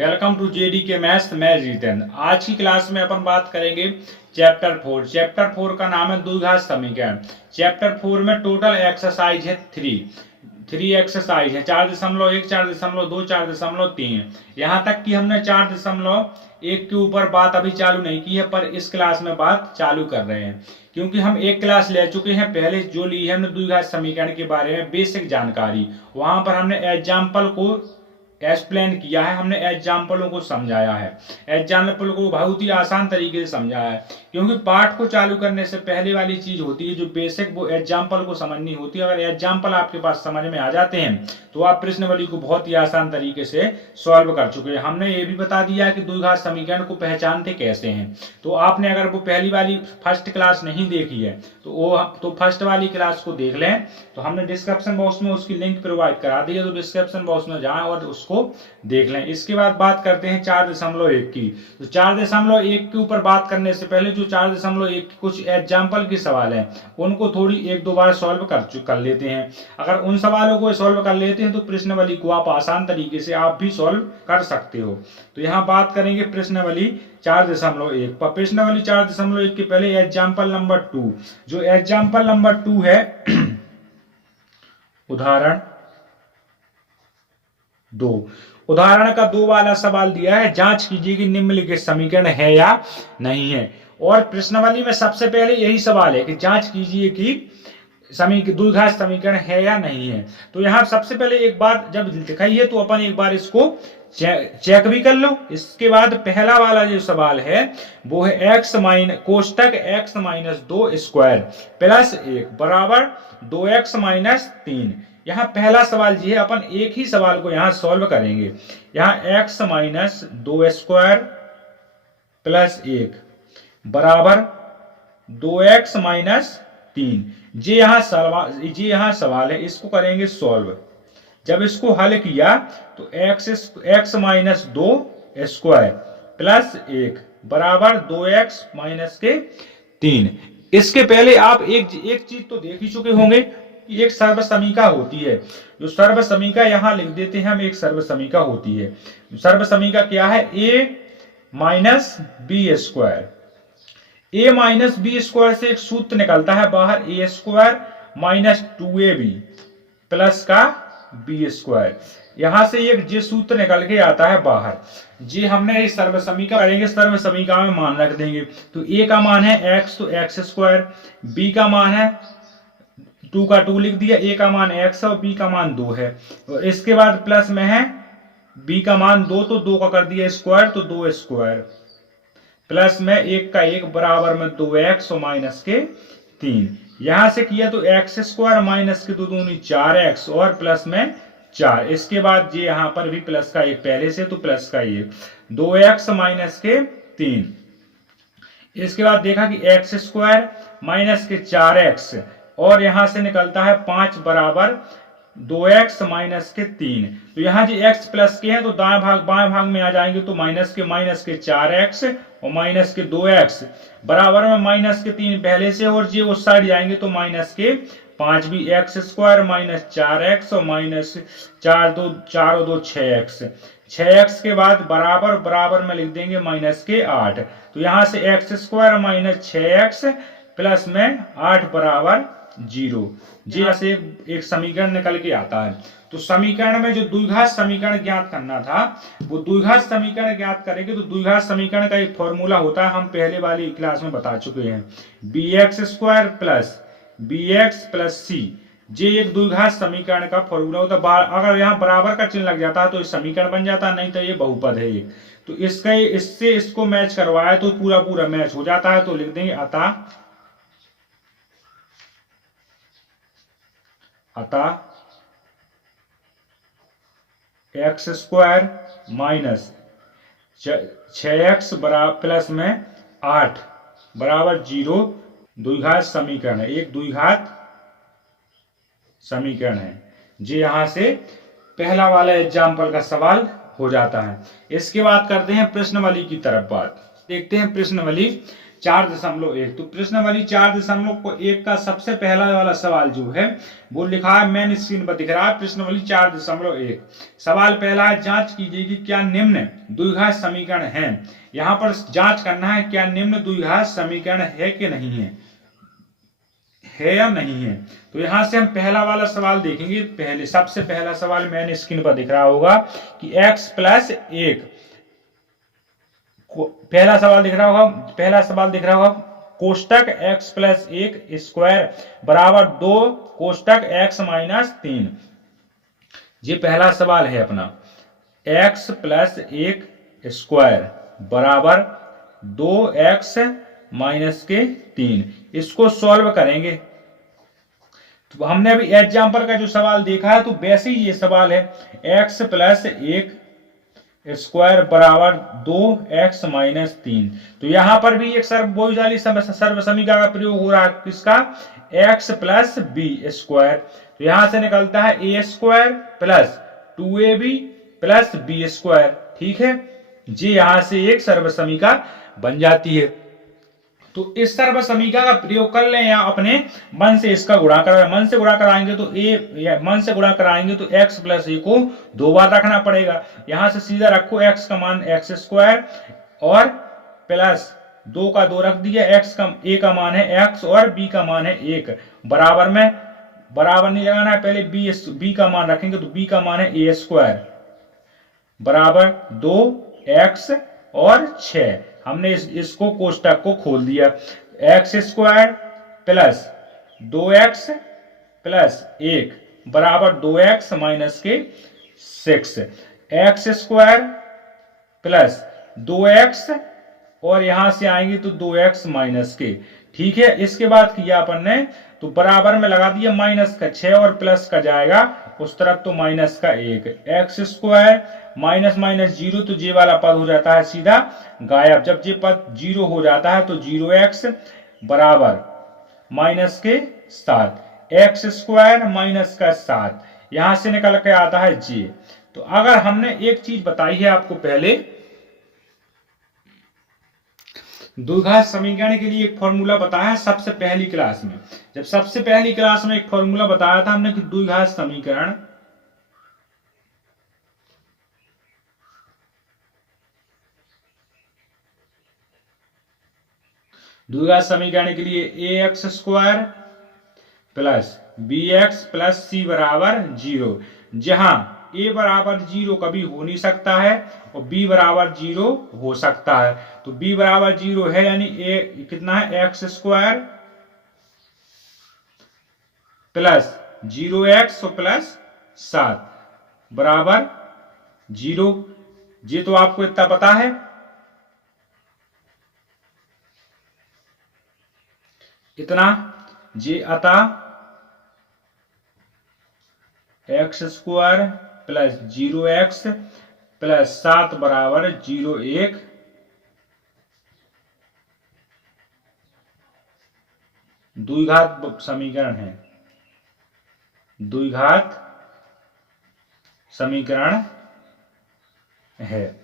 Welcome to JD के maths, मैं जीतन। आज की क्लास में अपन बात करेंगे चैप्टर 4। चैप्टर 4 का नाम है द्विघात समीकरण। चैप्टर 4 में टोटल एक्सरसाइज है 3 एक्सरसाइज है, 4.1, 4.2, 4.3। यहाँ तक कि हमने 4.1 के ऊपर बात अभी चालू नहीं की है, पर इस क्लास में बात चालू कर रहे हैं क्योंकि हम एक क्लास ले चुके हैं पहले, जो ली है हमने द्विघात समीकरण के बारे में बेसिक जानकारी। वहां पर हमने एग्जाम्पल को एक्सप्लेन किया है, हमने एग्जाम्पलों को समझाया है, एग्जाम्पल को बहुत ही आसान तरीके से समझाया है। क्योंकि पाठ को चालू करने से पहले वाली चीज होती है जो बेसिक, वो एग्जाम्पल को समझनी होती है। अगर एग्जाम्पल आपके पास समझ में आ जाते हैं तो आप प्रश्नावली को बहुत ही आसान तरीके से सॉल्व कर चुके हैं। हमने ये भी बता दिया है कि द्विघात समीकरण को पहचानते कैसे हैं। तो आपने अगर वो पहली वाली फर्स्ट क्लास नहीं देखी है तो फर्स्ट वाली क्लास को देख लें। तो हमने डिस्क्रिप्शन बॉक्स में उसकी लिंक प्रोवाइड करा दी है, तो डिस्क्रिप्शन बॉक्स में जाएं और उसको देख लें। इसके बाद बात करते हैं 4.1 की। तो 4.1 के ऊपर बात करने से पहले जो 4.1 की कुछ एग्जाम्पल के सवाल हैं उनको थोड़ी एक दो बार सॉल्व कर लेते हैं। अगर उन सवालों को सॉल्व कर लेते हैं तो प्रश्नावली को आप आसान तरीके से आप भी सॉल्व कर सकते हो। तो यहाँ बात करेंगे प्रश्नावली 4.1 पर। प्रश्नावली 4.1 के पहले एग्जाम्पल नंबर 2, जो एग्जाम्पल नंबर 2 है उदाहरण 2। उदाहरण का 2 वाला सवाल दिया है, जांच कीजिए कि निम्नलिखित समीकरण है या नहीं है। और प्रश्नावली में सबसे पहले यही सवाल है कि जांच कीजिए कि द्विघात समीकरण है या नहीं है। तो यहाँ सबसे पहले एक बार जब दिखाई है तो अपन एक बार इसको चेक भी कर लो। इसके बाद पहला वाला जो सवाल है वो है कोष्टक x - 2 स्क्वायर प्लस 1 बराबर 2x - 3। यहाँ पहला सवाल जी है, अपन एक ही सवाल को यहाँ सॉल्व करेंगे। यहाँ x - 2 स्क्वायर प्लस 1 बराबर 2x - 3। ये यहाँ सवाल है, इसको करेंगे सॉल्व। जब इसको हल किया तो x - 2 स्क्वायर प्लस 1 बराबर 2x - 3। इसके पहले आप एक चीज तो देख ही चुके होंगे, एक सर्वसमीका होती है। जो सर्वसमीका यहाँ लिख देते हैं हम, एक सर्वसमीका होती है। सर्वसमीका क्या है? a - b square. a - b square से एक सूत्र निकलता है बाहर, a square minus 2ab plus का b स्क्वायर। यहां से एक जे सूत्र निकल के आता है बाहर। जी हमने इस सर्वसमीका करेंगे, सर्वसमीका में मान रख देंगे। तो a का मान है x, तो x स्क्वायर, b का मान है 2 का 2 लिख दिया, a का मान x और b का मान 2 है। और इसके बाद प्लस में है b का मान 2, तो 2 का कर दिया स्क्वायर, तो 2 स्क्वायर प्लस में 1 का 1 बराबर में 2x और माइनस के 3। यहां से किया तो x स्क्वायर माइनस के 2 दूनी 4x और प्लस में 4। इसके बाद ये यहाँ पर भी प्लस का 1 पहले से, तो प्लस का 1 2x माइनस के 3। इसके बाद देखा कि x स्क्वायर माइनस के 4x और यहां से निकलता है 5 बराबर 2x माइनस के 3। तो यहाँ जो x प्लस के हैं तो दाएं भाग बाएं भाग में आ जाएंगे, तो माइनस के 4x और माइनस के 2x बराबर में माइनस के 3 पहले से, और ये उस साइड जाएंगे तो माइनस के 5 भी x स्क्वायर माइनस 4x और माइनस 4 और 2 6x। 6x के बाद बराबर बराबर में लिख देंगे माइनस के 8। तो यहाँ से x square minus 6x plus में 8 बराबर 0। जी से एक समीकरण निकल के आता है। तो समीकरण में जो द्विघात समीकरण ज्ञात करना था, वो द्विघात समीकरण ज्ञात करेंगे। तो द्विघात समीकरण का एक फॉर्मूला होता है, हम पहले वाली क्लास में बता चुके हैं, bx square plus bx plus c। ये एक द्विघात समीकरण का फॉर्मूला होता है। अगर यहाँ बराबर का चिन्ह लग जाता है तो इस समीकरण बन जाता है, नहीं तो ये बहुपद है एक। तो इससे इसको मैच करवाया तो पूरा मैच हो जाता है। तो लिख देंगे अतः x square minus 6x plus में 8 बराबर 0 द्विघात समीकरण है, एक द्विघात समीकरण है। जी यहां से पहला वाला एग्जाम्पल का सवाल हो जाता है। इसके बाद करते हैं प्रश्नावली की तरफ बात। देखते हैं प्रश्नावली 4.1। तो प्रश्नावली 4.1 का सबसे पहला वाला सवाल जो है वो लिखा है, मेन स्क्रीन पर दिख रहा है, प्रश्नावली 4.1। सवाल पहला है, जांच कीजिए कि क्या निम्न द्विघात समीकरण है। यहाँ पर जांच करना है क्या निम्न द्विघात समीकरण है कि नहीं है या नहीं है। तो यहां से हम पहला वाला सवाल देखेंगे। पहले सबसे पहला सवाल मैंने स्क्रीन पर दिख रहा होगा कि x+1, पहला सवाल दिख रहा होगा कोष्टक x+1 स्क्वायर बराबर 2 कोष्टक x-3। ये पहला सवाल है अपना, x+1 स्क्वायर बराबर 2x-3। इसको सॉल्व करेंगे। तो हमने अभी एग्जाम्पल का जो सवाल देखा है तो वैसे ही ये सवाल है, x+1 स्क्वायर बराबर 2x-3। तो यहां पर भी एक सर्वभुजाली सर्व समीकरण का प्रयोग हो रहा है, किसका, x+b स्क्वायर। तो यहां से निकलता है a square plus 2ab plus b square. ठीक है, जी यहां से एक सर्व समीकरण बन जाती है। तो इस सर्व समीकरण का प्रयोग कर लें या अपने मन से इसका गुणा कराएं। मन से गुणा कराएंगे तो x+a को 2 बार रखना पड़ेगा। यहां से सीधा रखो, x का मान x स्क्वायर और प्लस 2 का 2 रख दिया, a का मान है x और b का मान है 1। बराबर नहीं लगाना है, पहले b का मान रखेंगे तो b का मान है a स्क्वायर बराबर 2x और 6। हमने इसको कोष्टक को खोल दिया, x square plus 2x plus 1 बराबर 2x-6, x square plus 2x और यहां से आएंगे तो 2x-। ठीक है, इसके बाद किया अपन ने तो बराबर में लगा दिया, माइनस का 6 और प्लस का जाएगा उस तरफ तो माइनस का 1, x स्क्वायर माइनस 0 तो जे वाला पद हो जाता है सीधा गायब। जब जे पद 0 हो जाता है तो 0x बराबर -7, x स्क्वायर -7, यहां से निकल के आता है जे। तो अगर हमने एक चीज बताई है आपको पहले, द्विघात समीकरण के लिए एक फॉर्मूला बताया है सबसे पहली क्लास में। जब सबसे पहली क्लास में एक फॉर्मूला बताया था हमने कि द्विघात समीकरण के लिए ax square plus bx plus c बराबर 0, जहां a बराबर 0 कभी हो नहीं सकता है और b बराबर 0 हो सकता है। तो b बराबर 0 है यानी a कितना है, x square plus 0x plus 7 बराबर 0। ये तो आपको इतना पता है। इतना जे अतः x square plus 0x plus 7 बराबर 0,1। द्विघात समीकरण है, द्विघात समीकरण है।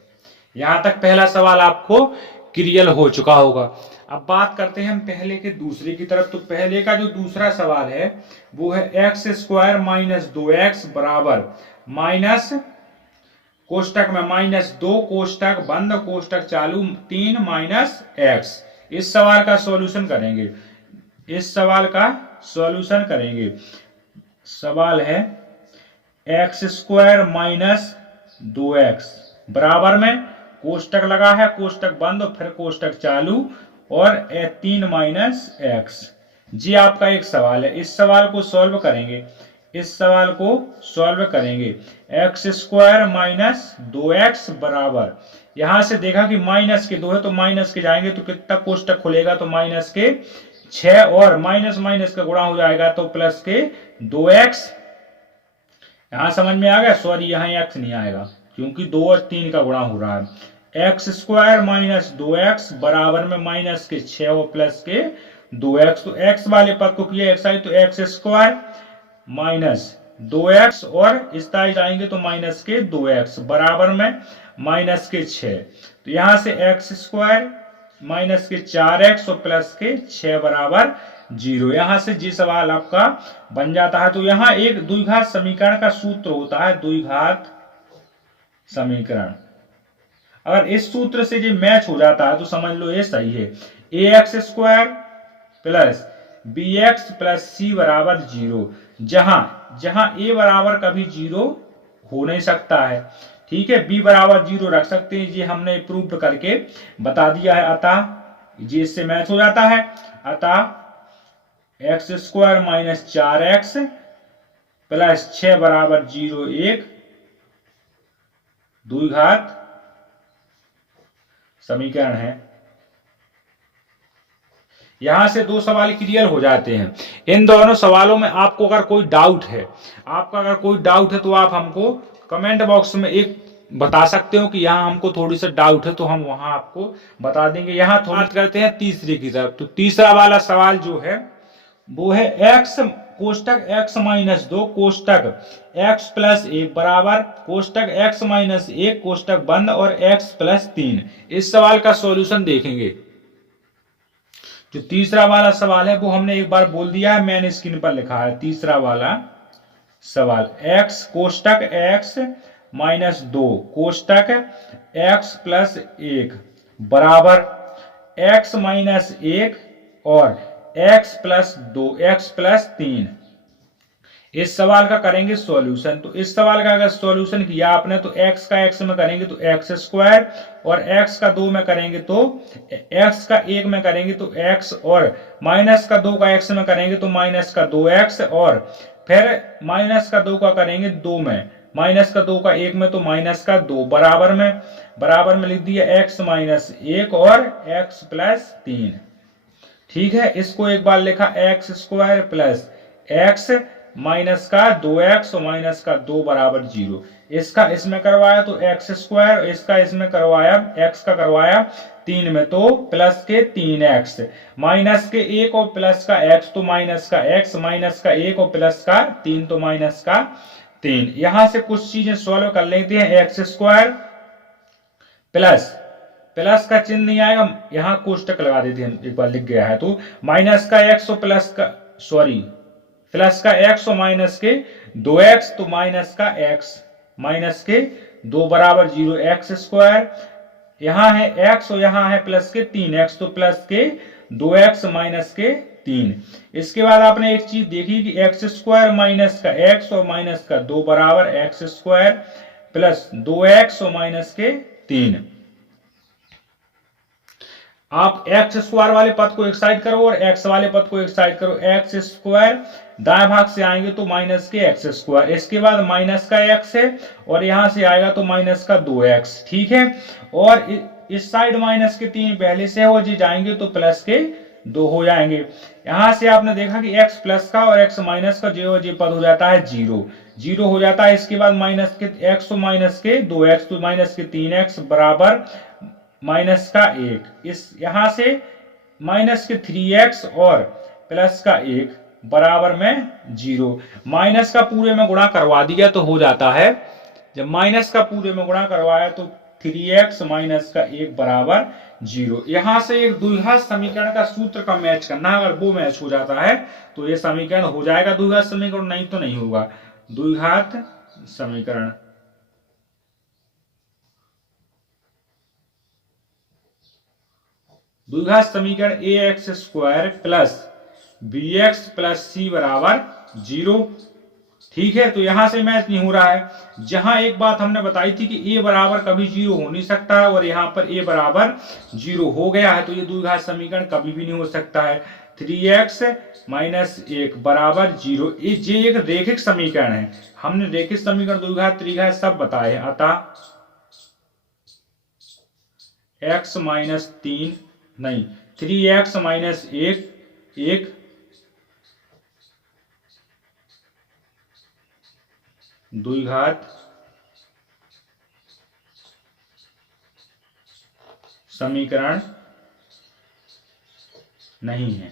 यहां तक पहला सवाल आपको क्लियर हो चुका होगा। अब बात करते हैं हम पहले के दूसरे की तरफ। तो पहले का जो दूसरा सवाल है वो है x स्क्वायर माइनस 2x बराबर माइनस कोष्टक में -2 कोष्टक बंद कोष्टक चालू 3 माइनस x। इस सवाल का सॉल्यूशन करेंगे, सवाल है x स्क्वायर माइनस 2x बराबर में कोष्टक लगा है, कोष्टक बंद और फिर कोष्टक चालू और 3 माइनस x। जी आपका एक सवाल है, इस सवाल को सॉल्व करेंगे। x स्क्वायर माइनस 2x बराबर, यहां से देखा कि माइनस के 2 है तो माइनस के जाएंगे तो कितना कोष्टक खुलेगा, तो माइनस के 6 और माइनस का गुणा हो जाएगा तो प्लस के 2x। यहां समझ में आ गया, सॉरी यहां x नहीं आएगा क्योंकि 2 और 3 का गुणा हो रहा है। x स्क्वायर माइनस 2x बराबर में माइनस के 6 और प्लस के 2x। तो x वाले पद को किया x आई तो x स्क्वायर माइनस 2x और इस तरह जाएंगे तो माइनस के 2x बराबर में माइनस के 6। तो यहां से x स्क्वायर माइनस के 4x और प्लस के 6 बराबर 0। यहां से जी सवाल आपका बन जाता है। तो यहाँ एक द्विघात समीकरण का सूत्र होता है द्विघात समीकरण। अगर इस सूत्र से जो मैच हो जाता है तो समझ लो ये सही है। ax square plus bx plus c बराबर 0, जहां जहां a बराबर कभी 0 हो नहीं सकता है। ठीक है, b बराबर 0 रख सकते हैं, ये हमने प्रूव करके बता दिया है। अतः ये इससे मैच हो जाता है। अतः x square minus 4x plus 6 बराबर 0 एक द्विघात समीकरण है। यहां से दो सवाल क्लियर हो जाते हैं। इन दोनों सवालों में आपको अगर कोई डाउट है, तो आप हमको कमेंट बॉक्स में एक बता सकते हो कि यहाँ हमको थोड़ी सा डाउट है, तो हम वहां आपको बता देंगे। यहाँ थोड़ी बात करते हैं तीसरे की तरफ। तो तीसरा वाला सवाल जो है वो है x कोष्टक x minus 2 कोष्टक x plus 1 बराबर कोष्टक x माइनस 1 कोष्टक बंद और x प्लस 3। इस सवाल का सॉल्यूशन देखेंगे। जो तीसरा वाला सवाल है वो हमने एक बार बोल दिया है, मैंने स्क्रीन पर लिखा है। तीसरा वाला सवाल x कोष्टक x minus 2 कोष्टक x plus 1 बराबर x माइनस 1 और x प्लस 2 x प्लस 3। इस सवाल का करेंगे सॉल्यूशन। तो इस सवाल का अगर सॉल्यूशन किया आपने तो x का x में करेंगे तो x स्क्वायर, और x का 2 में करेंगे तो x का 1 में करेंगे तो x, और माइनस का 2 का x में करेंगे तो माइनस का 2x, और फिर माइनस का 2 का करेंगे 2 में, माइनस का 2 का 1 में तो माइनस का 2 बराबर में लिख दिया x माइनस 1 और x प्लस 3। ठीक है, इसको एक बार लिखा x square plus x minus का 2x और माइनस का 2 बराबर 0। इसका इसमें करवाया तो x स्क्वायर, इसका इसमें करवाया x का करवाया 3 में तो प्लस के 3x, माइनस के 1 और प्लस का x तो माइनस का x, माइनस का 1 और प्लस का 3 तो माइनस का 3। यहां से कुछ चीजें सॉल्व कर लेते हैं। x स्क्वायर प्लस का चिन्ह नहीं आएगा, यहां कोष्टक लगा देते हैं, एक बार लिख गया है। तो माइनस का x और प्लस का x और माइनस के 2x तो माइनस का x, माइनस के 2 बराबर 0 x स्क्वायर, यहां है x और यहां है प्लस के 3x तो प्लस के 2x माइनस के 3। इसके बाद आपने एक चीज देखी कि x स्क्वायर माइनस का x और माइनस का 2 बराबर x स्क्वायर प्लस 2x और माइनस के 3। आप x स्क्वायर वाले पद को एक साइड करो और x वाले पद को एक साइड करो। x स्क्वायर दाएं भाग से आएंगे तो माइनस के x स्क्वायर, इसके बाद माइनस का x है और यहां से आएगा तो माइनस का 2x। ठीक है, और इस साइड माइनस के 3 पहले से हो जाएंगे तो प्लस के 2 हो जाएंगे। यहां से आपने देखा कि x प्लस का और x माइनस का जो पद हो जाता है 0 हो जाता है। इसके बाद माइनस के x तो माइनस के 2x तो माइनस के 3x बराबर माइनस का 1। इस यहां से माइनस के 3x और प्लस का 1 बराबर में 0। माइनस का पूरे में गुणा करवा दिया तो हो जाता है, जब माइनस का पूरे में गुणा करवाया तो 3x माइनस का 1 बराबर 0। यहां से एक द्विघात समीकरण का सूत्र का मैच करना, अगर वो मैच हो जाता है तो ये समीकरण हो जाएगा द्विघात समीकरण, नहीं तो नहीं होगा द्विघात समीकरण। द्विघात समीकरण ax square plus bx plus c बराबर 0। ठीक है, तो यहां से मैच नहीं हो रहा है। जहां एक बात हमने बताई थी कि a बराबर कभी 0 हो नहीं सकता है और यहां पर a बराबर 0 हो गया है, तो ये द्विघात समीकरण कभी भी नहीं हो सकता है। 3x माइनस 1 बराबर 0, ये एक रेखिक समीकरण है। हमने रेखिक समीकरण द्विघात त्रिघात सब बताए हैं। अतः x माइनस 3x माइनस 1 द्विघात समीकरण नहीं है।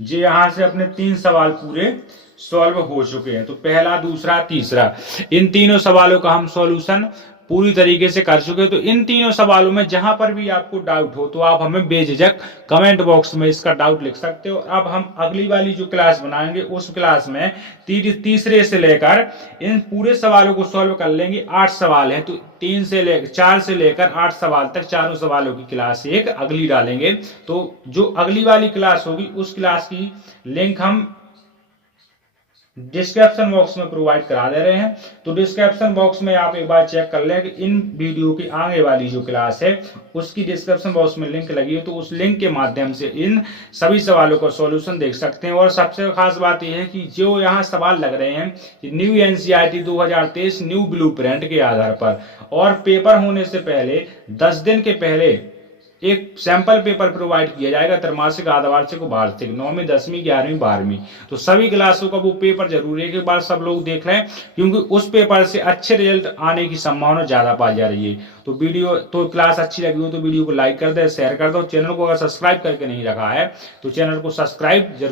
जी, यहां से अपने 3 सवाल पूरे सॉल्व हो चुके हैं। तो पहला, दूसरा, तीसरा, इन तीनों सवालों का हम सॉल्यूशन पूरी तरीके से कर चुके हैं। तो इन तीनों सवालों में जहां पर भी आपको डाउट हो तो आप हमें बेझिझक कमेंट बॉक्स में इसका डाउट लिख सकते हो। अब हम अगली वाली जो क्लास बनाएंगे उस क्लास में तीसरे से लेकर इन पूरे सवालों को सॉल्व कर लेंगे। 8 सवाल हैं, तो 4 से लेकर 8 सवाल तक चारों सवालों की क्लास एक अगली डालेंगे। तो जो अगली वाली क्लास होगी उस क्लास की लिंक हम डिस्क्रिप्शन बॉक्स में प्रोवाइड करा दे रहे हैं। तो डिस्क्रिप्शन बॉक्स में आप एक बार चेक कर लें कि इन वीडियो की आगे वाली जो क्लास है उसकी डिस्क्रिप्शन बॉक्स में लिंक लगी है, तो उस लिंक के माध्यम से इन सभी सवालों का सॉल्यूशन देख सकते हैं। और सबसे खास बात यह है कि जो यहाँ सवाल लग रहे हैं न्यू एनसीईआरटी 2023 न्यू ब्लूप्रिंट के आधार पर, और पेपर होने से पहले 10 दिन के पहले एक सैंपल पेपर प्रोवाइड किया जाएगा, त्रैमासिक, अर्धवार्षिक, वार्षिक, 9वीं, 10वीं, 11वीं, 12वीं। तो सभी क्लासों का वो पेपर जरूरी है कि बार सब लोग देख लें, क्योंकि उस पेपर से अच्छे रिजल्ट आने की संभावना ज्यादा पाई जा रही है। तो क्लास अच्छी लगी हो तो वीडियो को लाइक कर दे, शेयर कर दो। चैनल को अगर सब्सक्राइब करके नहीं रखा है तो चैनल को सब्सक्राइब जरूर